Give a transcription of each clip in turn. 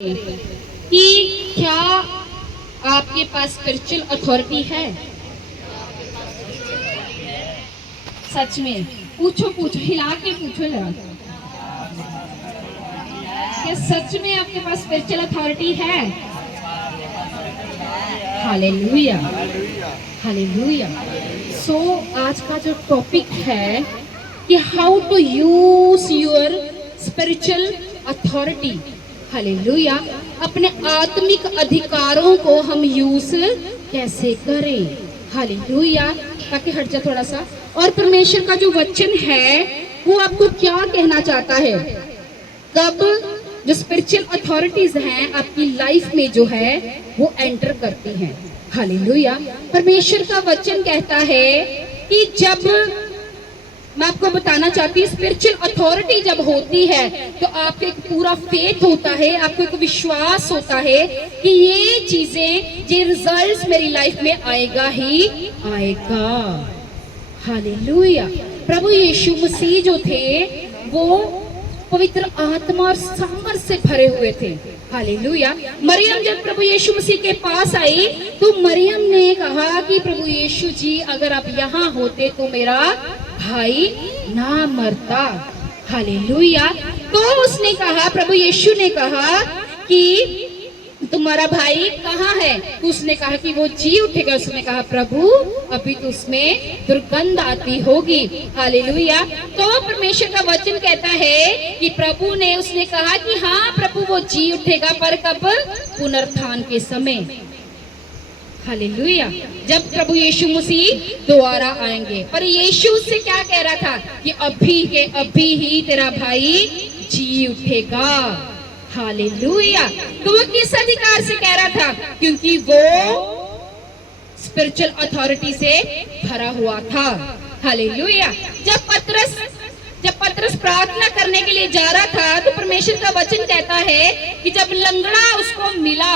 कि क्या आपके पास स्पिरिचुअल अथॉरिटी है? सच में पूछो पूछो, हिला के पूछो जरा, क्या सच में आपके पास स्पिरिचुअल अथॉरिटी है? Hallelujah, hallelujah. सो आज का जो टॉपिक है कि how to use your spiritual authority. Hallelujah. अपने आत्मिक अधिकारों को हम यूज कैसे करें? हालेलुया। ताकि हट जा थोड़ा सा। और परमेश्वर का जो वचन है वो आपको क्या कहना चाहता है? कब जो स्पिरिचुअल अथॉरिटीज हैं आपकी लाइफ में जो है वो एंटर करती हैं। हालेलुया। परमेश्वर का वचन कहता है कि जब, मैं आपको बताना चाहती हूँ, स्पिरिचुअल अथॉरिटी जब होती है तो आपको एक पूरा फेथ होता है, आपको एक विश्वास होता है कि ये चीजें, ये रिजल्ट्स मेरी लाइफ में आएगा ही आएगा। हालेलुया। प्रभु यीशु मसीह जो थे वो पवित्र आत्मा और सामर्थ से भरे हुए थे। हालेलुया। मरियम जब प्रभु यीशु मसीह के पास आई तो मरियम ने कहा कि प्रभु यीशु जी, अगर आप यहाँ होते तो मेरा भाई ना मरता। हालेलुया। तो उसने कहा, प्रभु यीशु ने कहा कि तुम्हारा भाई कहाँ है? तो उसने कहा कि वो जी उठेगा। उसने कहा, प्रभु अभी तो उसमें दुर्गंध आती होगी। हालेलुया। तो परमेश्वर का वचन कहता है कि प्रभु ने, उसने कहा कि हाँ प्रभु वो जी उठेगा, पर कब? पुनरुत्थान के समय। हालेलुया। जब प्रभु यीशु मसीह दोबारा आएंगे। पर यीशु उससे क्या कह रहा था कि अभी के अभी ही तेरा भाई जी उठेगा। हालेलुया। तो वो किस अधिकार से कह रहा था? क्योंकि वो स्पिरिचुअल अथॉरिटी से भरा हुआ था। हालेलुया। जब पतरस प्रार्थना करने के लिए जा रहा था तो परमेश्वर का वचन कहता है कि जब लंगड़ा उसको मिला,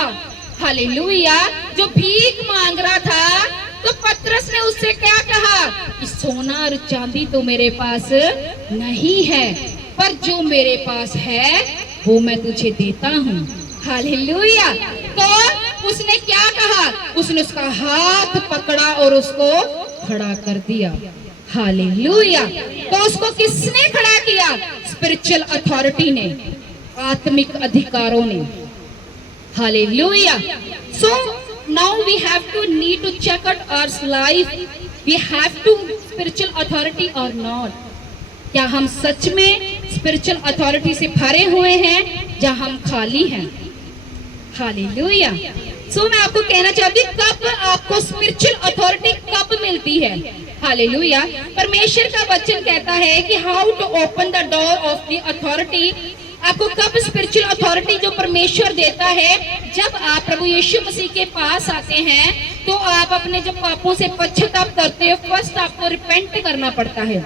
हालेलुया, जो भीख मांग रहा था, तो पतरस ने उससे क्या कहा कि सोना और चांदी तो मेरे पास नहीं है, पर जो मेरे पास है वो मैं तुझे देता हूँ। हालेलुया। तो उसने क्या कहा? उसने उसका हाथ पकड़ा और उसको खड़ा कर दिया। हालेलुया। तो उसको किसने खड़ा किया? स्पिरिचुअल अथॉरिटी ने, आत्मिक अधिकारों ने। Hallelujah. So now we have to need to check out our life. We have to spiritual authority or not. क्या हम सच में स्पिरिचुअल अथॉरिटी से भरे हुए हैं या हम खाली हैं? हालेलुया। सो मैं आपको कहना चाहती हूँ, कब आपको स्पिरिचुअल अथॉरिटी कब मिलती है? हालेलुया। परमेश्वर का वचन कहता है कि how to open the door of the authority. आपको कब स्पिरिचुअल अथॉरिटी जो परमेश्वर देता है? जब आप प्रभु यीशु मसीह के पास आते हैं तो आप अपने जब पापों से पश्चाताप करते हो, फर्स्ट आपको रिपेंट करना पड़ता है।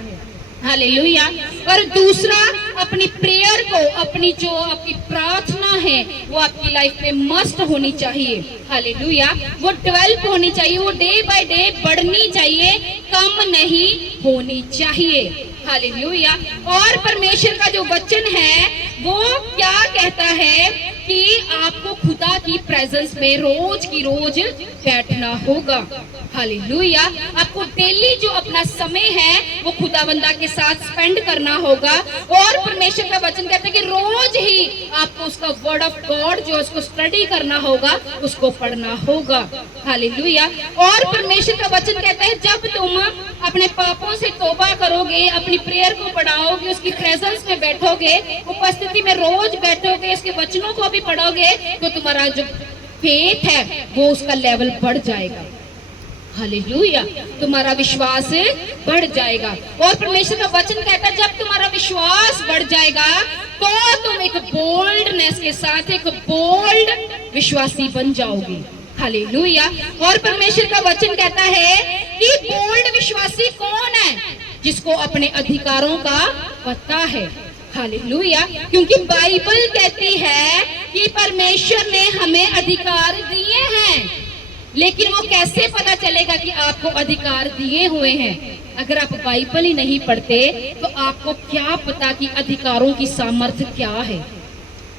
हालेलुया। और दूसरा, अपनी प्रेयर को, अपनी जो आपकी प्रार्थना है वो आपकी लाइफ में मस्ट होनी चाहिए। हालेलुया। वो डेवलप होनी चाहिए, वो डे बाय डे बढ़नी चाहिए, कम नहीं होनी चाहिए। हालेलुया। और परमेश्वर का जो वचन है वो क्या कहता है कि आपको खुदा की प्रेजेंस में रोज की रोज बैठना होगा। हालेलुया। आपको डेली जो अपना समय है वो खुदावंदा के साथ स्पेंड करना होगा। और परमेश्वर का वचन कहता है कि रोज ही आपको उसका वर्ड ऑफ गॉड जो उसको स्टडी करना होगा, उसको पढ़ना होगा। हालेलुया। और परमेश्वर का वचन कहता है जब तुम अपने पापों से तौबा करोगे, अपनी प्रेयर को बढ़ाओगे, उसकी प्रेजेंस में बैठोगे, उपस्थिति में रोज बैठोगे, उसके वचनों को भी पढ़ोगे, तो तुम्हारा जो फेथ है वो उसका लेवल बढ़ जाएगा। हालेलुया। तुम्हारा विश्वास बढ़ जाएगा। और परमेश्वर का वचन कहता है जब तुम्हारा विश्वास बढ़ जाएगा तो तुम एक बोल्डनेस के साथ एक बोल्ड विश्वासी बन जाओगे। हालेलुया। और परमेश्वर का वचन कहता है कि बोल्ड विश्वासी कौन है? जिसको अपने अधिकारों का पता है। हालेलुया। क्योंकि बाइबल कहती है कि परमेश्वर ने हमें अधिकार दिए हैं, लेकिन वो कैसे पता चलेगा कि आपको अधिकार दिए हुए हैं? अगर आप बाइबल ही नहीं पढ़ते तो आपको क्या पता कि अधिकारों की सामर्थ्य क्या है?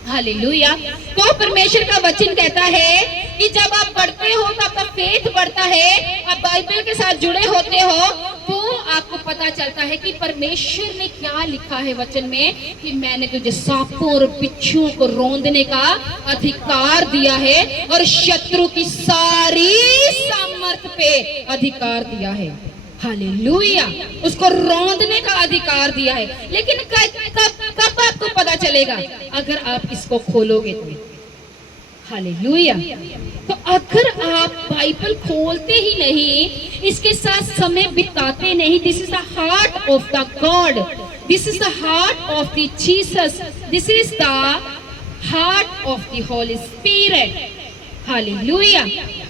हालेलुया। तो परमेश्वर का वचन कहता है कि जब आप पढ़ते हो तो आपका फेथ बढ़ता है, आप बाइबल के साथ जुड़े होते हो, तो आपको पता चलता है कि परमेश्वर ने क्या लिखा है वचन में, कि मैंने तुझे सांपों और बिच्छुओं को रौंदने का अधिकार दिया है और शत्रु की सारी सामर्थ पे अधिकार दिया है। हालेलुया। उसको रौंदने का अधिकार दिया है। लेकिन कब आपको पता चलेगा? अगर आप इसको खोलोगे तो। हालेलुया। तो अगर आप बाइबल खोलते ही नहीं, इसके साथ समय बिताते नहीं, this is the heart of the God, this is the heart of the Jesus, this is the heart of the Holi spirit. Hallelujah.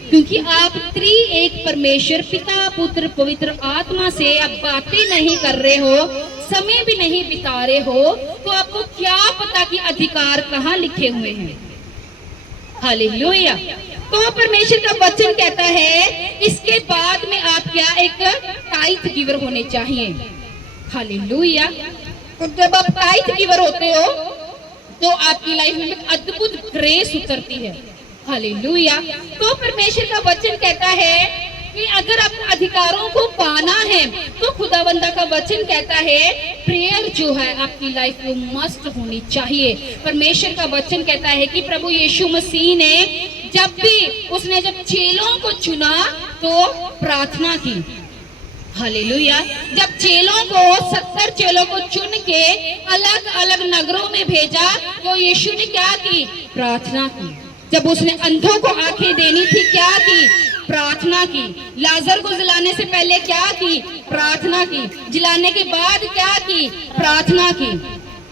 क्योंकि आप त्रिएक परमेश्वर पिता पुत्र पवित्र आत्मा से आप बातें नहीं कर रहे हो, समय भी नहीं बिता रहे हो, तो आपको क्या पता कि अधिकार कहाँ लिखे हुए हैं। हालेलुया। तो परमेश्वर का वचन कहता है इसके बाद में आप क्या, एक टाइथ गिवर होने चाहिए। हालेलुया। तो जब आप टाइथ गिवर होते हो तो आपकी लाइफ में एक अद्भुत ग्रेस उतरती है। हालेलुया। तो परमेश्वर का वचन कहता है कि अगर आप अधिकारों को पाना है तो खुदावंदा का वचन कहता है प्रेयर जो है आपकी लाइफ में मस्ट होनी चाहिए। परमेश्वर का वचन कहता है कि प्रभु यीशु मसीह ने जब चेलों को चुना तो प्रार्थना की। हालेलुया। जब चेलों को 70 चेलों को चुन के अलग अलग नगरों में भेजा तो यीशु ने क्या की? प्रार्थना की। जब उसने अंधों को आंखें देनी थी, क्या की? प्रार्थना की। लाजर को जलाने से पहले क्या की? प्रार्थना की। जलाने के बाद क्या की? प्रार्थना की।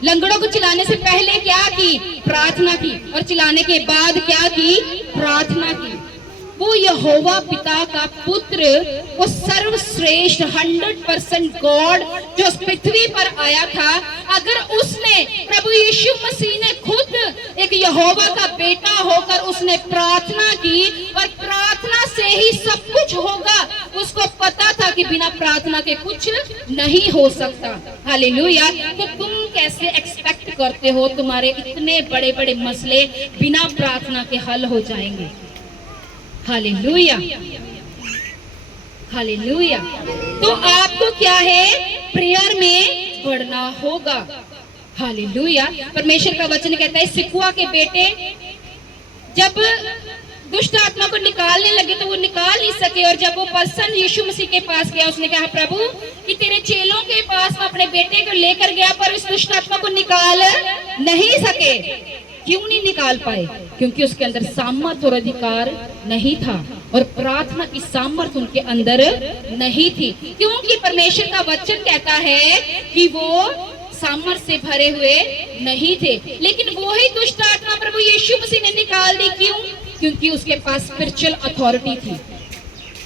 लंगड़ों को चिल्लाने से पहले क्या की? प्रार्थना की। और चिल्लाने के बाद क्या की? प्रार्थना की। वो यहोवा पिता का पुत्र, वो सर्वश्रेष्ठ 100% गॉड जो इस पृथ्वी पर आया था, अगर उसने प्रभु यीशु मसीह ने खुद एक यहोवा का बेटा होकर उसने प्रार्थना की और प्रार्थना से ही सब कुछ होगा, उसको पता था कि बिना प्रार्थना के कुछ नहीं हो सकता। हालेलुया। तो तुम कैसे एक्सपेक्ट करते हो तुम्हारे इतने बड़े बड़े मसले बिना प्रार्थना के हल हो जाएंगे? हालेलुया। हालेलुया। तो आपको क्या है? प्रेयर में बढ़ना होगा। हालेलुया। परमेश्वर का वचन कहता है सिकुआ के बेटे जब दुष्ट आत्मा को निकालने लगे तो वो निकाल नहीं सके, और जब वो पर्सन यीशु मसीह के पास गया, उसने कहा प्रभु कि तेरे चेलों के पास अपने बेटे को लेकर गया पर उस दुष्ट आत्मा को निकाल नहीं सके। क्यों नहीं निकाल पाए? क्योंकि उसके अंदर सामर्थ और अधिकार नहीं था और प्रार्थना की सामर्थ उनके अंदर नहीं थी। क्योंकि परमेश्वर का वचन कहता है कि वो सामर्थ से भरे हुए नहीं थे, लेकिन वो ही दुष्ट आत्मा प्रभु यीशु मसीह ने निकाल दी। क्यों? क्योंकि उसके पास स्पिरिचुअल अथॉरिटी थी।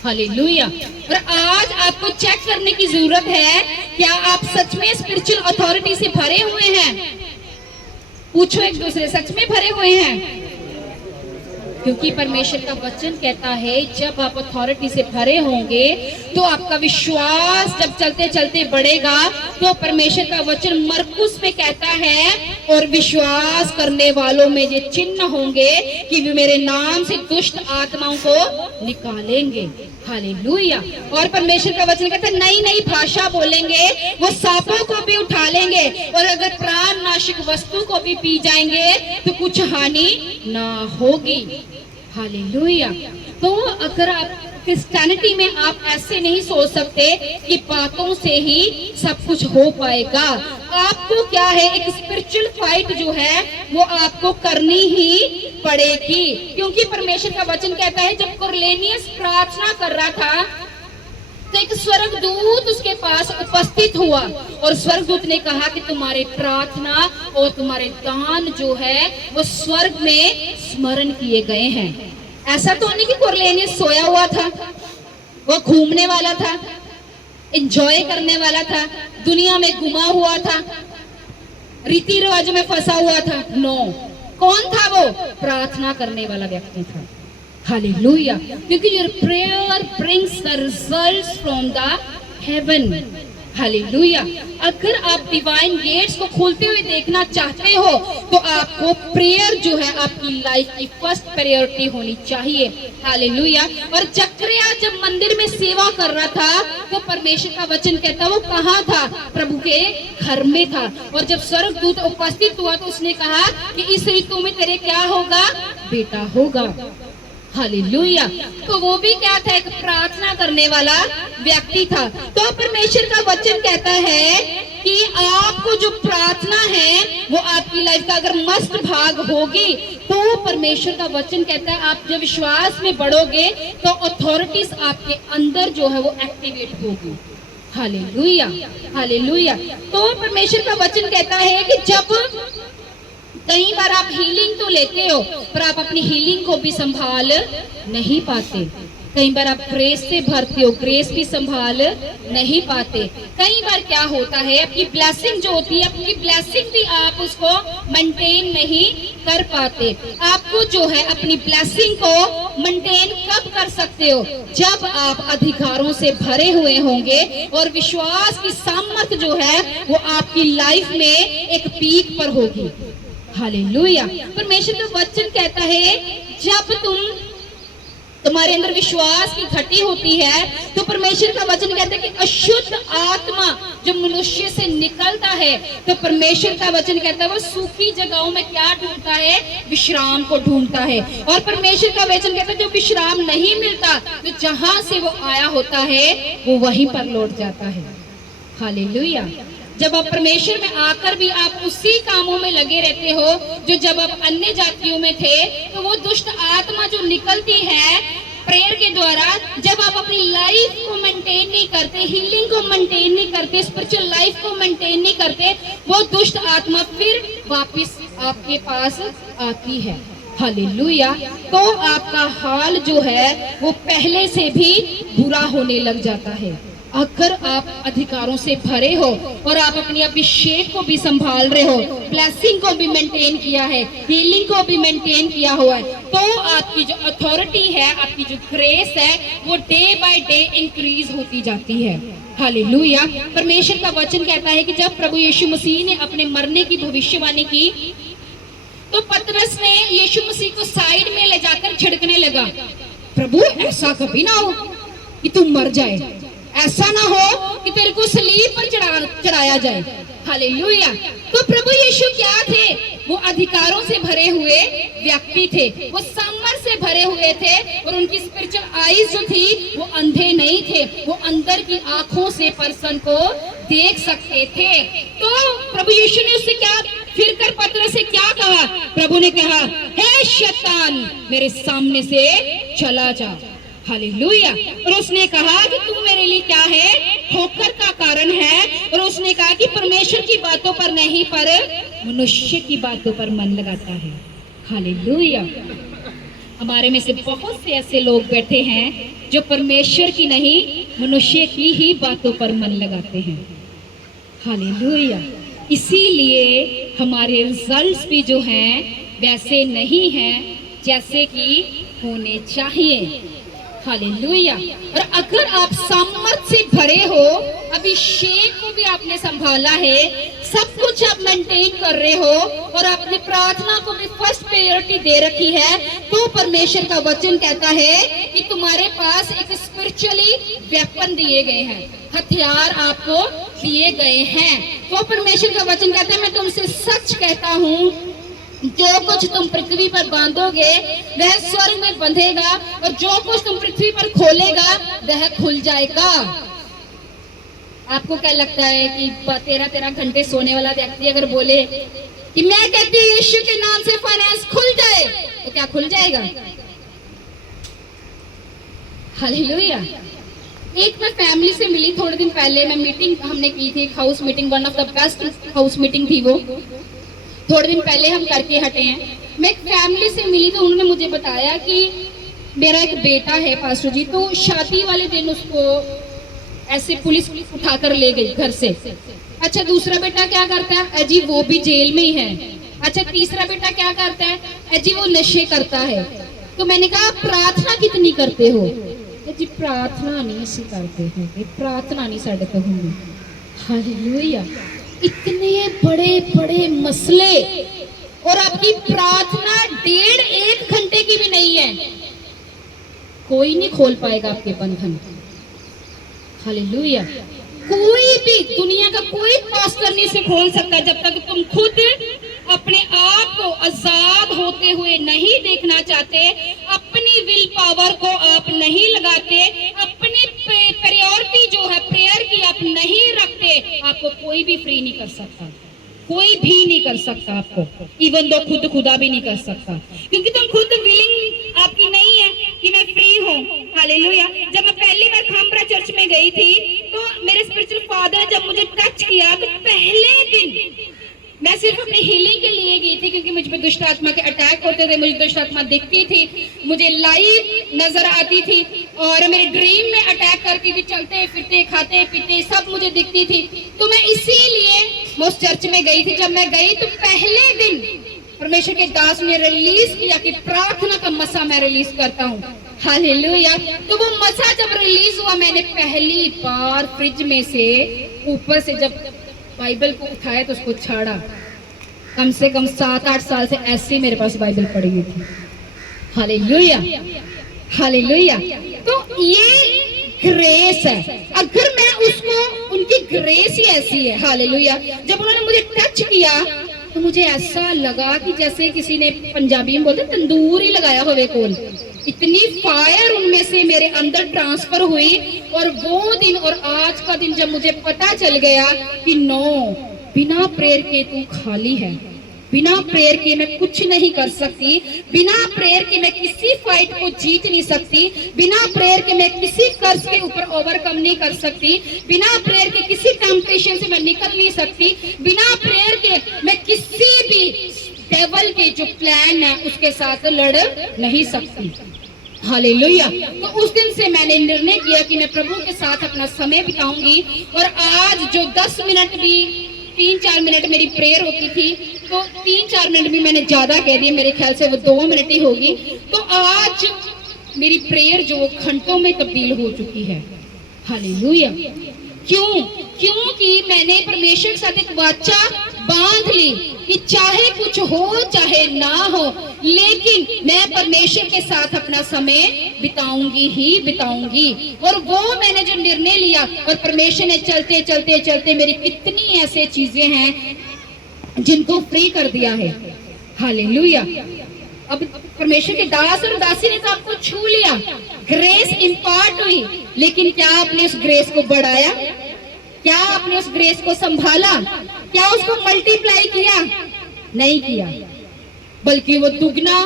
हालेलुया। और आज आपको चेक करने की जरूरत है, क्या आप सच में स्पिरिचुअल अथॉरिटी से भरे हुए हैं? पूछो एक दूसरे, सच में भरे हुए हैं? क्योंकि परमेश्वर का वचन कहता है जब आप अथॉरिटी से भरे होंगे तो आपका विश्वास जब चलते चलते बढ़ेगा। तो परमेश्वर का वचन मरकुस में कहता है और विश्वास करने वालों में ये चिन्ह होंगे कि वे मेरे नाम से दुष्ट आत्माओं को निकालेंगे। हालेलुया। और परमेश्वर का वचन कहता है नई नई भाषा बोलेंगे, वो सांपों को भी उठा लेंगे और अगर प्राण नाशक वस्तु को भी पी जाएंगे तो कुछ हानि ना होगी। हालेलुया। तो अगर आप क्रिश्चियनिटी में आप ऐसे नहीं सोच सकते कि बातों से ही सब कुछ हो पाएगा। आपको क्या है, एक स्पिरिचुअल फाइट जो है वो आपको करनी ही पड़ेगी। क्योंकि परमेश्वर का वचन कहता है जब कुरनेलियस प्रार्थना कर रहा था तो एक स्वर्गदूत उसके पास उपस्थित हुआ और स्वर्गदूत ने कहा कि तुम्हारी प्रार्थना और तुम्हारे दान जो है वो स्वर्ग में स्मरण किए गए हैं। ऐसा तो नहीं कि कुरनेलियस सोया हुआ था, वो घूमने वाला था, एंजॉय करने वाला था, दुनिया में घुमा हुआ था, रीति रिवाज में फंसा हुआ था। नो, कौन था वो? प्रार्थना करने वाला व्यक्ति था। हालेलुया। क्योंकि your prayer brings the results from the haven. Hallelujah. अगर आप डिवाइन गेट्स को खोलते हुए देखना चाहते हो तो आपको प्रेयर जो है आपकी लाइफ की फर्स्ट प्रायोरिटी होनी चाहिए। हालेलुया। और जकरिया जब मंदिर में सेवा कर रहा था तो परमेश्वर का वचन कहता वो कहाँ था? प्रभु के घर में था। और जब स्वर्गदूत उपस्थित हुआ तो उसने कहा कि इस ऋतु में तेरे क्या होगा? बेटा होगा। हालेलुया। तो वो भी क्या था? एक प्रार्थना करने वाला व्यक्ति था। तो परमेश्वर का वचन कहता है कि आपको जो प्रार्थना है वो आपकी लाइफ का अगर मस्ट भाग होगी तो परमेश्वर का वचन कहता है आप जब विश्वास में बढ़ोगे तो अथॉरिटीज आपके अंदर जो है वो एक्टिवेट होगी। Hallelujah, hallelujah. तो परमेश्वर का वचन कहता है कि जब कई बार आप हीलिंग तो लेते हो पर आप अपनी हीलिंग को भी संभाल नहीं पाते। कई बार आप ग्रेस से भरते हो, ग्रेस भी संभाल नहीं पाते। कई बार क्या होता है आपकी ब्लेसिंग जो होती है आपकी ब्लेसिंग भी आप उसको मेंटेन नहीं कर पाते। आपको जो है अपनी ब्लेसिंग को मेंटेन कब कर सकते हो? जब आप अधिकारों से भरे हुए होंगे और विश्वास की सामर्थ जो है वो आपकी लाइफ में एक पीक पर होगी। हालेलुया। परमेश्वर का वचन कहता है जब तुम्हारे अंदर विश्वास की घटी होती है तो परमेश्वर का वचन कहता है कि अशुद्ध आत्मा जो मनुष्य से निकलता है तो परमेश्वर का वचन कहता है वो सूखी जगहों में क्या ढूंढता है? विश्राम को ढूंढता है। और परमेश्वर का वचन कहता है जो विश्राम नहीं मिलता तो जहां से वो आया होता है वो वहीं पर लौट जाता है। हालेलुया। जब आप परमेश्वर में आकर भी आप उसी कामों में लगे रहते हो जो जब आप अन्य जातियों में थे तो वो दुष्ट आत्मा जो निकलती है प्रेयर के द्वारा, जब आप अपनी लाइफ को मेंटेन नहीं करते, हीलिंग को मेंटेन नहीं करते, स्पिरिचुअल लाइफ को मेंटेन नहीं करते, वो दुष्ट आत्मा फिर वापस आपके पास आती है। हालेलुया। तो आपका हाल जो है वो पहले से भी बुरा होने लग जाता है। अगर आप अधिकारों से भरे हो और आप अपनी अभिषेक को भी संभाल रहे हो, ब्लेसिंग को भी मेंटेन किया है, हीलिंग को भी मेंटेन किया हुआ है, तो आपकी जो अथॉरिटी है, आपकी जो ग्रेस है वो डे बाय डे इंक्रीज होती जाती है। हालेलुया। परमेश्वर का वचन कहता है कि जब प्रभु यीशु मसीह ने अपने मरने की भविष्यवाणी की तो पतरस ने यीशु मसीह को साइड में ले जाकर छिड़कने लगा, प्रभु ऐसा कभी ना हो कि तू मर जाए, ऐसा ना हो कि तेरे को सलीब पर चढ़ाया जाए। हालेलुया। तो प्रभु यीशु क्या थे? वो अधिकारों से भरे हुए व्यक्ति थे, वो सामर्थ से भरे हुए थे और उनकी स्पिरिचुअल आईज जो थी वो अंधे नहीं थे, वो अंदर की आंखों से पर्सन को देख सकते थे। तो प्रभु यीशु ने उससे क्या फिर कर पतरस से क्या कहा? प्रभु ने कहा, हे शैतान मेरे सामने से चला जा। हालेलुया। और उसने कहा कि तू मेरे लिए क्या है? ठोकर का कारण है। और उसने कहा कि परमेश्वर की बातों पर नहीं पर मनुष्य की बातों पर मन लगाता है। हालेलुया। हमारे में से बहुत से ऐसे लोग बैठे हैं जो परमेश्वर की नहीं मनुष्य की ही बातों पर मन लगाते हैं। हालेलुया। इसीलिए हमारे रिजल्ट्स भी जो हैं वैसे नहीं हैं जैसे कि होने चाहिए। हालेलुया। और अगर आप सामर्थ से भरे हो, अभिषेक को भी आपने संभाला है, सब कुछ आप मेंटेन कर रहे हो और आपने प्रार्थना को भी फर्स्ट प्रायोरिटी दे रखी है, तो परमेश्वर का वचन कहता है कि तुम्हारे पास एक स्पिरिचुअली वेपन दिए गए हैं, हथियार आपको दिए गए हैं। तो परमेश्वर का वचन कहता है मैं तुमसे सच कहता हूँ जो कुछ तुम पृथ्वी पर बांधोगे वह स्वर्ग में बंधेगा और जो कुछ तुम पृथ्वी पर खोलेगा वह खुल जाएगा। आपको क्या लगता है कि 13-13 घंटे सोने वाला व्यक्ति अगर बोले कि मैं कहती हूँ यीशु के नाम से फाइनेंस खुल जाए तो क्या खुल जाएगा? हालेलुया। एक मैं फैमिली से मिली थोड़े दिन पहले, मैं मीटिंग हमने की थी, house meeting, one of the best house meeting थी वो, थोड़े दिन पहले हम करके हटे हैं। मैं एक फैमिली से मिली तो उन्होंने मुझे बताया कि मेरा एक बेटा है पास्टर जी, तो शादी वाले दिन उसको ऐसे पुलिस उठाकर ले गई घर से। अच्छा, दूसरा बेटा क्या करता है? अजी वो भी जेल में ही है। अच्छा, तीसरा बेटा क्या करता है? अजी वो नशे करता है। तो मैंने कहा प्रार्थना कितनी करते हो? जी प्रार्थना नहीं सी करते हैं, प्रार्थना नहीं साढ़े तो होंगी। हालेलुया। इतने बड़े बड़े मसले और आपकी प्रार्थना 1.5 घंटे की भी नहीं है, कोई नहीं खोल पाएगा आपके बंधन। हालेलुया। कोई भी दुनिया का कोई पास्टर नहीं से खोल सकता जब तक तुम खुद अपने आप को आजाद होते हुए नहीं देखना चाहते, अपनी विल पावर को आप नहीं लगाते, अपनी प्रायोरिटी जो है प्रेयर की आप नहीं रखते, आपको कोई भी फ्री नहीं कर सकता, कोई भी नहीं कर सकता आपको, इवन दो खुद खुदा भी नहीं कर सकता, क्योंकि तुम खुद विलिंग आपकी नहीं है कि मैं फ्री हूँ। हालेलुया। जब मैं पहली बार खामरा चर्च में गई थी तो मेरे स्पिरिचुअल फादर ने जब मुझे टच किया तो पहले दिन मैं सिर्फ अपनी हीलिंग के लिए गई थी, क्योंकि मुझ पे दुष्ट आत्मा के अटैक होते थे, मुझे दुष्ट आत्मा दिखती थी, मुझे लाइव नजर आती थी और मेरे ड्रीम में अटैक करती थी, चलते फिरते खाते पीते सब मुझे दिखती थी। तो मैं इसीलिए उस चर्च में गई थी। जब मैं गई तो पहले दिन परमेश्वर के दास ने रिलीज किया कि प्रार्थना का मसा मैं रिलीज करता हूँ। हालेलुया। तो वो मसा जब रिलीज हुआ, मैंने पहली बार फ्रिज में से ऊपर से जब बाइबल को उठाया तो उसको छाड़ा। कम से कम 7-8 साल से ऐसे मेरे पास बाइबल पड़ी हुई थी। Hallelujah, hallelujah. तो ये ग्रेस है, अगर मैं उसको, उनकी ग्रेस ही ऐसी है। हालेलुया। जब उन्होंने मुझे टच किया तो मुझे ऐसा लगा कि जैसे किसी ने, पंजाबी में बोलते तंदूर ही लगाया होवे कोल, इतनी फायर उनमें से मेरे अंदर ट्रांसफर हुई। और वो दिन और आज का दिन जब मुझे पता चल गया कि नो, बिना प्रेयर के तू खाली है, बिना प्रेयर के मैं कुछ नहीं कर सकती, बिना प्रेयर के मैं किसी फाइट को जीत नहीं सकती, बिना प्रेयर के मैं किसी कर्ज के ऊपर ओवरकम नहीं कर सकती, बिना प्रेयर के किसी टेम्पटेशन से मैं निकल नहीं सकती, बिना प्रेयर के मैं किसी भी डेविल के जो प्लान है उसके साथ लड़ नहीं सकती। हालेलुया। तो उस दिन से मैंने निर्णय किया कि मैं प्रभु के साथ अपना समय बिताऊंगी। और आज जो 10 मिनट भी, 3-4 मिनट मेरी प्रेयर होती थी, तो 3-4 मिनट भी मैंने ज्यादा कह दिया, मेरे ख्याल से वो 2 मिनट ही होगी। तो आज मेरी प्रेयर जो घंटों में तब्दील हो चुकी है। हालेलुया। क्यों? क्योंकि मैंने परमेश्वर के साथ एक वाचा बांध ली कि चाहे कुछ हो चाहे ना हो, लेकिन मैं परमेश्वर के साथ अपना समय बिताऊंगी ही बिताऊंगी। और वो मैंने जो निर्णय लिया, और परमेश्वर ने चलते चलते चलते मेरी कितनी ऐसे चीजें हैं जिनको फ्री कर दिया है। हालेलुया। अब परमेश्वर के दास और दासी ने तो आपको छू लिया, ग्रेस इंपार्ट हुई, लेकिन क्या आपने उस ग्रेस को बढ़ाया? क्या आपने उस ग्रेस को संभाला? क्या उसको मल्टीप्लाई किया? नहीं किया, बल्कि वो दुगना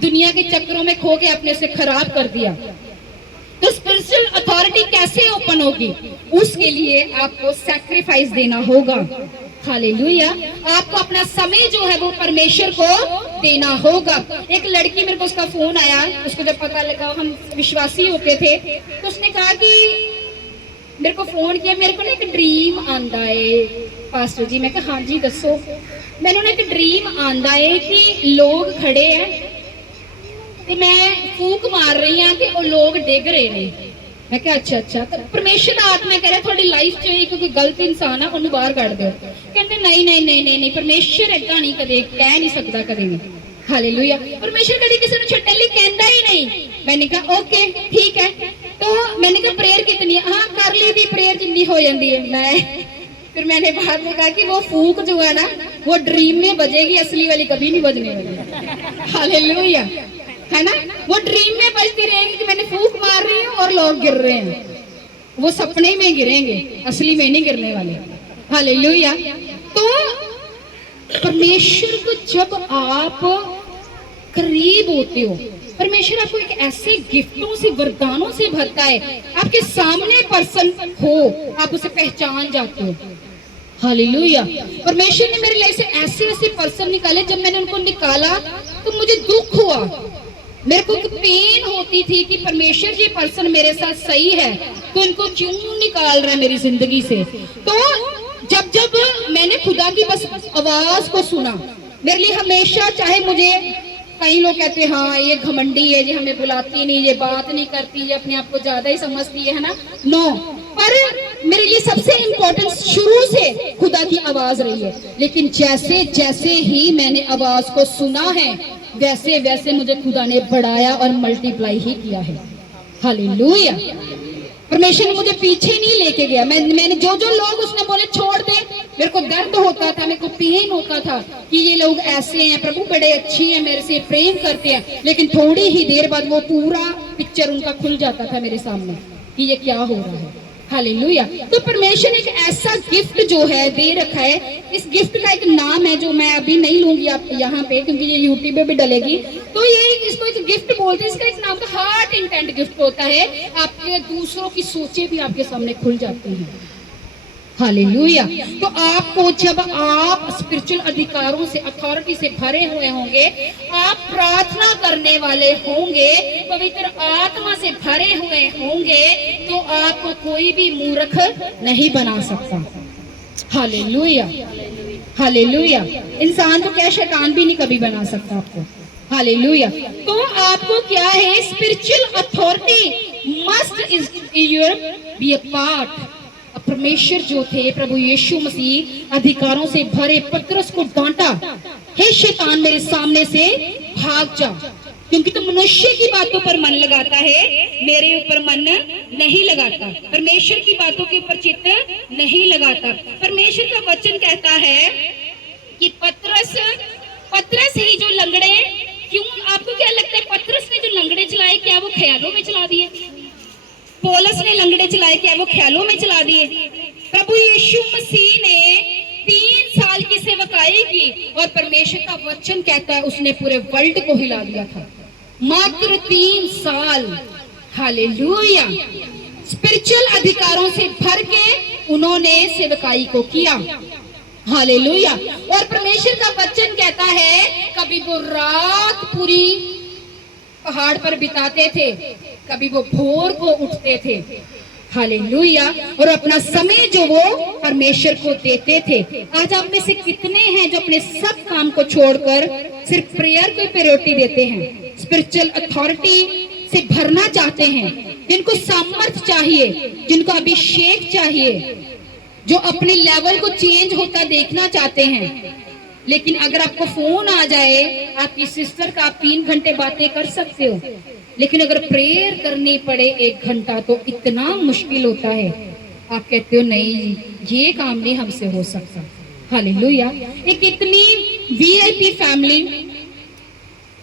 दुनिया के चक्रों में खो के अपने से खराब कर दिया। तो स्पिरिचुअल अथॉरिटी कैसे ओपन होगी? उसके लिए आपको सैक्रिफाइस देना होगा। हालेलुया। आपको अपना समय जो है वो परमेश्वर को देना होगा। एक लड़की, मेरे को उसका फोन आया, उसको जब पता लगा हम विश्वासी होते थे, तो उसने कहा कि मेरे को फोन किया, मेरे को ना एक ड्रीम आंदा है पास्टर जी। मैं कहा हाँ जी दसो। मैंने ना एक ड्रीम आंदा है कि लोग खड़े हैं ते मैं फूक मार रही हाँ कि वो लोग डिग रहे हैं। मैं कहा अच्छा अच्छा। तो परमेश्वर का आत्मा कह रहा थोड़ी लाइफ च कोई गलत इंसान है उन्हें बाहर कढ़ दो। कहते नहीं नहीं नहीं नहीं नहीं, परमेश्वर इदा नहीं कदे कह नहीं सकता कदे भी। हालेलुया। परमेश्वर कभी किसी को छड्डण लई कहंदा ही नहीं। मैंने कहा ओके ठीक है। तो मैंने कहा प्रेयर कितनी है? हाँ कर ली थी प्रेयर जितनी हो जाती है। मैं फिर मैंने बाद में कहा कि वो फूक जो है ना वो ड्रीम में बजेगी, असली वाली कभी नहीं बजने वाली। हालेलुया, है ना? वो ड्रीम में बजती रहेगी कि मैंने फूक मार रही हूँ और लोग गिर रहे हैं, वो सपने में गिरेंगे, असली में नहीं गिरने वाले। हालेलुया। तो परमेश्वर को जब आप करीब होते हो, परमेश्वर आपको एक ऐसे गिफ्टों से, वरदानों से भरता है, आपके सामने पर्सन हो आप उसे पहचान जाते हो। हालेलुया। परमेश्वर ने मेरी लाइफ से ऐसे ऐसे पर्सन निकाले, जब मैंने उनको निकाला तो मुझे दुख हुआ, मेरे को पेन होती थी कि परमेश्वर ये पर्सन मेरे साथ सही है तो इनको क्यों निकाल रहा है मेरी जिंदगी से। तो जब जब मैंने खुदा की बस आवाज को सुना, मेरे लिए हमेशा, चाहे मुझे कई लोग कहते हैं हाँ ये घमंडी है, ये हमें बुलाती नहीं, ये बात नहीं करती, ये अपने आप को ज्यादा ही समझती है ना। नो, पर मेरे लिए सबसे इम्पोर्टेंट शुरू से खुदा की आवाज रही है। लेकिन जैसे जैसे ही मैंने आवाज को सुना है, वैसे वैसे मुझे खुदा ने बढ़ाया और मल्टीप्लाई ही किया है। हालेलुया। परमेश्वर ने मुझे पीछे नहीं लेके गया। मैंने जो लोग उसने बोले छोड़ दे, मेरे को दर्द होता था, मेरे को पेन होता था कि ये लोग ऐसे हैं, प्रभु बड़े अच्छी हैं, मेरे से प्रेम करते हैं, लेकिन थोड़ी ही देर बाद वो पूरा पिक्चर उनका खुल जाता था मेरे सामने कि ये क्या हो रहा है। हालेलुया। तो परमेश्वर ने एक ऐसा गिफ्ट जो है दे रखा है। इस गिफ्ट का एक नाम है जो मैं अभी नहीं लूंगी आप यहाँ पे, क्योंकि ये यूट्यूब पे भी डलेगी। तो ये इसको एक गिफ्ट बोलते हैं। इसका एक नाम का हार्ट इंटेंट गिफ्ट होता है। आपके दूसरों की सोचें भी आपके सामने खुल जाती हैं। हालेलुया। तो आपको जब आप स्पिरिचुअल अधिकारों से, अथॉरिटी से भरे हुए होंगे, आप प्रार्थना करने वाले होंगे, पवित्र आत्मा से भरे हुए होंगे, तो आपको कोई भी मूर्ख नहीं बना सकता। हालेलुया। हालेलुया। इंसान को क्या शैतान भी नहीं कभी बना सकता आपको। हालेलुया। तो आपको क्या है, spiritual authority must is your be a part. परमेश्वर जो थे, प्रभु यीशु मसीह अधिकारों से भरे पतरस को डांटा, हे शैतान मेरे सामने से भाग जा, क्योंकि तू मनुष्य की बातों पर मन लगाता है, मेरे ऊपर मन नहीं लगाता। परमेश्वर की बातों के ऊपर चित्त नहीं लगाता। परमेश्वर का वचन कहता है कि पतरस ही जो लंगड़े, क्यों आपको क्या लगता है पतरस ने जो लंगड़े चलाए, क्या वो ख्यालों में चला दिए? पौलुस ने लंगड़े चलाए, क्या वो ख्यालों में चला दिए? प्रभु यीशु मसीह ने 3 साल की सेवकाई की और परमेश्वर का वचन कहता है उसने पूरे वर्ल्ड को हिला दिया था, मात्र 3 साल। हालेलुया। स्पिरिचुअल अधिकारों से भर के उन्होंने सेवकाई को किया। हालेलुया। और परमेश्वर का वचन कहता है कभी वो रात पूरी पहाड़ पर बिताते थे, कभी वो भोर को उठते थे। हालेलुया। और अपना समय जो वो परमेश्वर को देते थे। आज आप में से कितने हैं जो अपने सब काम को छोड़कर सिर्फ प्रेयर को प्रायोरिटी देते हैं, स्पिरिचुअल अथॉरिटी से भरना चाहते हैं, जिनको सामर्थ चाहिए, जिनको अभिषेक चाहिए, जो अपने लेवल को चेंज होता देखना चाहते हैं। लेकिन अगर आपको फोन आ जाए आपकी सिस्टर का, आप 3 घंटे बातें कर सकते हो, लेकिन अगर प्रेयर करनी पड़े 1 घंटा तो इतना मुश्किल होता है। आप कहते हो नहीं ये काम नहीं हमसे हो सकता। हालेलुया। एक इतनी वीआईपी फैमिली,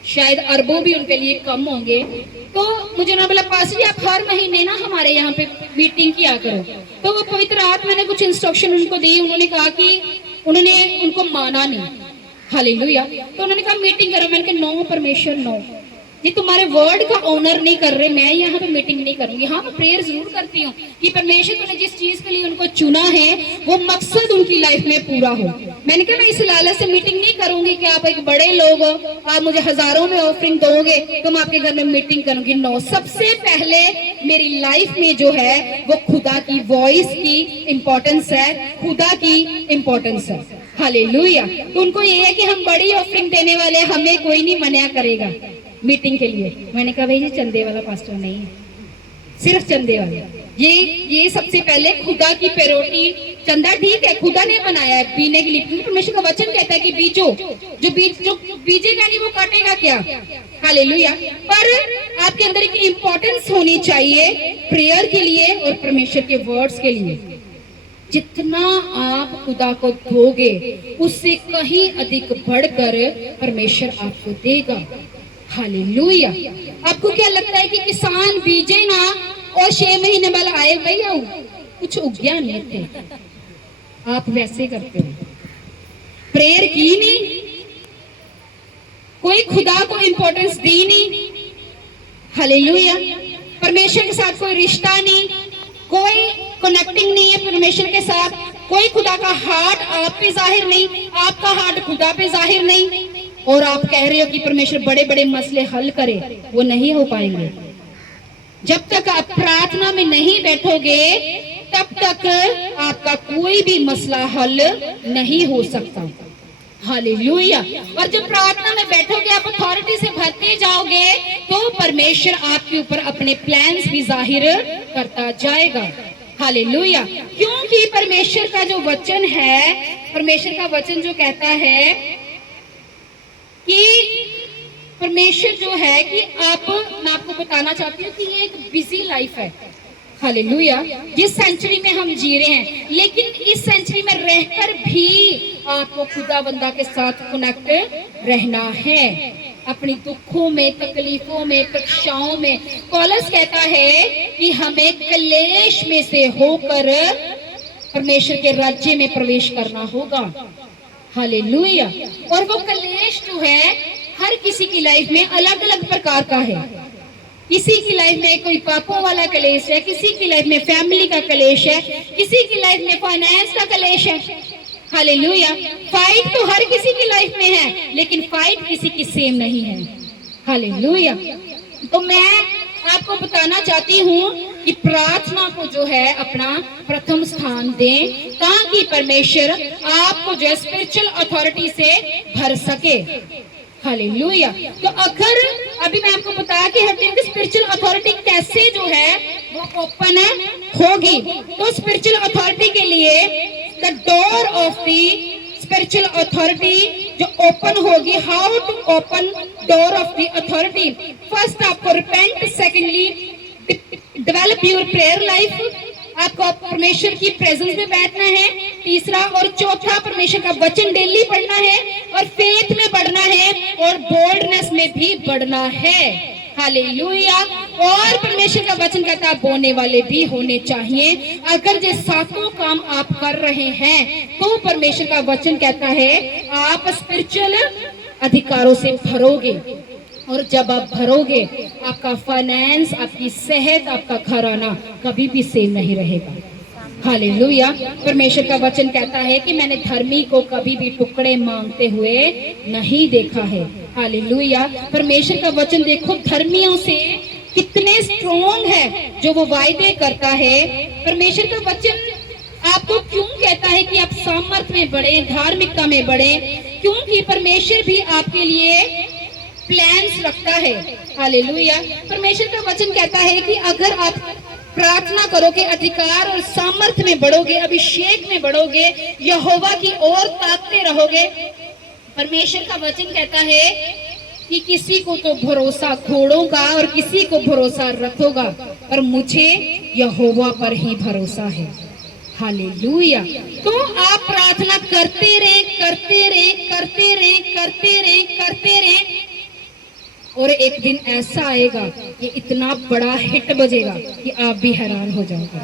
शायद अरबों भी उनके लिए कम होंगे, तो मुझे ना बोला पास जी आप हर महीने ना हमारे यहाँ पे मीटिंग किया करो। तो वो पवित्र आत्मा ने कुछ इंस्ट्रक्शन उनको दी। उन्होंने कहा कि उन्होंने उनको माना नहीं। हालेलुया। तो उन्होंने कहा मीटिंग करो। मैंने कहा नो परमेश्वर नो, ये तुम्हारे वर्ड का ऑनर नहीं कर रहे, मैं यहाँ पे मीटिंग नहीं करूंगी। हाँ मैं प्रेयर जरूर करती हूँ कि परमेश्वर तूने जिस चीज के लिए उनको चुना है वो मकसद उनकी लाइफ में पूरा हो। मैंने कहा मैं इस लालच से मीटिंग नहीं करूंगी कि आप एक बड़े लोग हो, आप मुझे हजारों में ऑफरिंग दोगे तो मैं आपके घर में मीटिंग करूंगी। नो, सबसे पहले मेरी लाइफ में जो है वो खुदा की वॉइस की इंपॉर्टेंस है, खुदा की इंपॉर्टेंस है। हालेलुया। तो उनको ये है कि हम बड़ी ऑफरिंग देने वाले, हमें कोई नहीं मना करेगा मीटिंग के लिए। मैंने कहा भाई ये चंदे वाला पास्टर नहीं है, सिर्फ चंदे वाला। ये सबसे पहले खुदा की प्रायोरिटी। चंदा ठीक है, खुदा ने बनाया है पीने के लिए। परमेश्वर का वचन कहता है कि बीजो जो बीजेगा नहीं वो काटेगा क्या। हालेलुया। पर आपके अंदर एक इंपॉर्टेंस होनी चाहिए प्रेयर के लिए और परमेश्वर के वर्ड्स के लिए। जितना आप खुदा को दोगे उससे कहीं अधिक बढ़कर परमेश्वर आपको देगा। हालेलुया। आपको क्या लगता है कि किसान बीजे ना और 6 महीने बाद आए भैया कुछ उग गया नहीं थे? आप वैसे करते हो, प्रेयर की नहीं, कोई खुदा को इंपॉर्टेंस दी नहीं। हालेलुया। परमेश्वर के साथ कोई रिश्ता नहीं, कोई कनेक्टिंग नहीं है परमेश्वर के साथ, कोई खुदा का हार्ट आप पे जाहिर नहीं, आपका हार्ट खुदा पे जाहिर नहीं, और आप कह रहे हो कि परमेश्वर बड़े बड़े मसले हल करे, वो नहीं हो पाएंगे। जब तक आप प्रार्थना में नहीं बैठोगे तब तक आपका कोई भी मसला हल नहीं हो सकता। हालेलुया। और जब प्रार्थना में बैठोगे, आप अथॉरिटी से भरते जाओगे, तो परमेश्वर आपके ऊपर अपने प्लान्स भी जाहिर करता जाएगा। हालेलुया। क्योंकि परमेश्वर का जो वचन है, परमेश्वर का वचन जो कहता है कि परमेश्वर जो है कि मैं आपको बताना चाहती हूँ कि ये एक बिजी लाइफ है। हालेलुया। जिस सेंचुरी में हम जी रहे हैं, लेकिन इस सेंचुरी में रहकर भी आपको खुदाबंदा के साथ कनेक्ट रहना है, अपनी दुखों में, तकलीफों में, परीक्षाओं में। पौलुस कहता है कि हमें क्लेश में से होकर परमेश्वर के राज्य में प्रवेश करना होगा। हालेलुया। और वो क्लेश जो है हर किसी की लाइफ में अलग अलग प्रकार का है। किसी की लाइफ में कोई पापों वाला क्लेश है, किसी की लाइफ में फैमिली का क्लेश है, किसी की लाइफ में फाइनेंस का क्लेश है। हालेलुया। फाइट तो हर किसी की लाइफ में है, लेकिन फाइट किसी की सेम नहीं है। हालेलुया। तो मैं आपको बताना चाहती हूँ कि प्रार्थना को जो है अपना प्रथम स्थान दें, ताकि परमेश्वर आपको जो स्पिरिचुअल अथॉरिटी से भर सके। हालेलुया। तो अगर अभी मैं आपको बताया कि हमें स्पिरिचुअल अथॉरिटी कैसे जो है वो ओपन होगी, तो स्पिरिचुअल अथॉरिटी के लिए the door of the spiritual authority जो ओपन होगी, how to open door of the authority. First आपको repent, secondly develop your prayer life, आपको परमेश्वर की प्रेजेंस में बैठना है, तीसरा और चौथा परमेश्वर का वचन डेली पढ़ना है, और फेथ में बढ़ना है, और बोल्डनेस में भी बढ़ना है। हालेलुया। और परमेश्वर का वचन कहता है बोलने वाले भी होने चाहिए। अगर ये सातों काम आप कर रहे हैं, तो परमेश्वर का वचन कहता है आप स्पिरिचुअल अधिकारों से भरोगे, और जब आप भरोगे, आपका फाइनेंस, आपकी सेहत, आपका घराना कभी भी सेम नहीं रहेगा। हालेलुया। परमेश्वर का वचन कहता है कि मैंने धर्मी को कभी भी टुकड़े मांगते हुए नहीं देखा है। हालेलुया। परमेश्वर का वचन देखो धर्मियों से कितने स्ट्रॉन्ग है जो वो वायदे करता है। परमेश्वर का वचन आपको क्यों कहता है कि आप सामर्थ्य में बढ़े, धार्मिकता में बढ़े? क्योंकि परमेश्वर भी आपके लिए प्लान्स रखता है। हालेलुया। परमेश्वर का वचन कहता है कि अगर आप प्रार्थना करोगे, अधिकार और सामर्थ्य में बढ़ोगे, अभिषेक में बढ़ोगे, यहोवा की ओर ताकते रहोगे। परमेश्वर का वचन कहता है कि किसी को तो भरोसा घोड़ों का और किसी को भरोसा रथों, पर मुझे यहोवा पर ही भरोसा है। हालेलुया। तो आप प्रार्थना करते रहे, करते रहे, करते रहे, करते रहे, करते रहे, और एक दिन ऐसा आएगा कि इतना बड़ा हिट बजेगा कि आप भी हैरान हो जाओगे।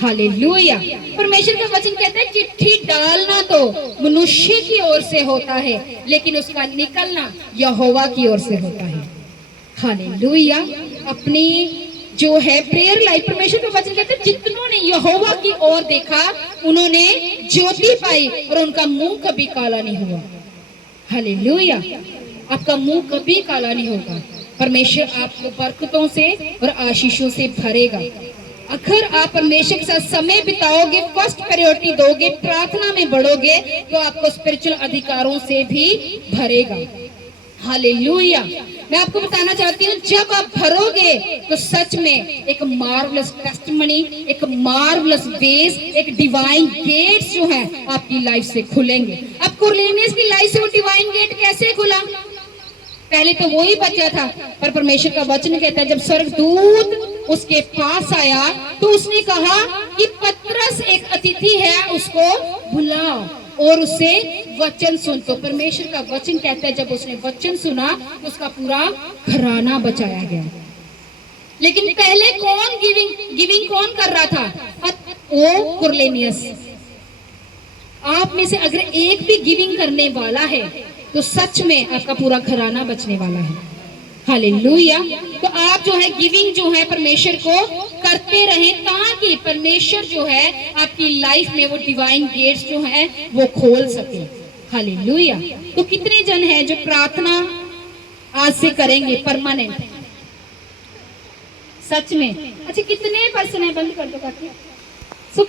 हालेलुया। परमेश्वर का वचन कहता है चिट्ठी डालना तो मनुष्य की ओर से होता है, लेकिन उसका निकलना यहोवा की ओर से होता है। हालेलुया। अपनी जो है प्रेयर लाइफ, परमेश्वर का वचन कहता है जितनों ने यहोवा की ओर देखा उन्होंने ज्योति पाई, और उनका मुंह कभी काला नहीं हुआ। हालेलुया। आपका मुंह कभी काला नहीं होगा। परमेश्वर आपको बरकतों से और आशीषों से भरेगा। अगर आप परमेश्वर के साथ समय बिताओगे, फर्स्ट प्रायोरिटी दोगे, प्रार्थना में बढ़ोगे, तो आपको स्पिरिचुअल अधिकारों से भी भरेगा। हालेलुया। मैं आपको बताना चाहती हूँ, जब आप भरोगे तो सच में एक मार्वलस टेस्टिमनी, एक मार्वलस वेज, एक डिवाइन गेट्स जो है आपकी लाइफ से खुलेंगे। अब कुरनेलियस की लाइफ से वो डिवाइन गेट कैसे खुला? पहले तो वो ही बचा था, पर परमेश्वर का वचन कहता है जब स्वर्गदूत उसके पास आया तो उसने कहा कि पतरस एक अतिथि है, उसको बुलाओ और उससे वचन सुन। तो परमेश्वर का वचन कहता है जब उसने वचन सुना तो उसका पूरा घराना बचाया गया। लेकिन पहले कौन गिविंग कौन कर रहा था? वो कुरनेलियस। आप में से अगर एक भी गिविंग करने वाला है तो सच में आपका पूरा घराना बचने वाला है। हालेलुया। तो आप जो है गिविंग जो है परमेश्वर को करते रहें, ताकि परमेश्वर जो है आपकी लाइफ में वो डिवाइन गेट्स जो है वो खोल सके। हालेलुया। तो कितने जन हैं जो प्रार्थना आज से करेंगे परमानेंट? सच में? अच्छा, कितने पर्सन है? बंद कर दो करके।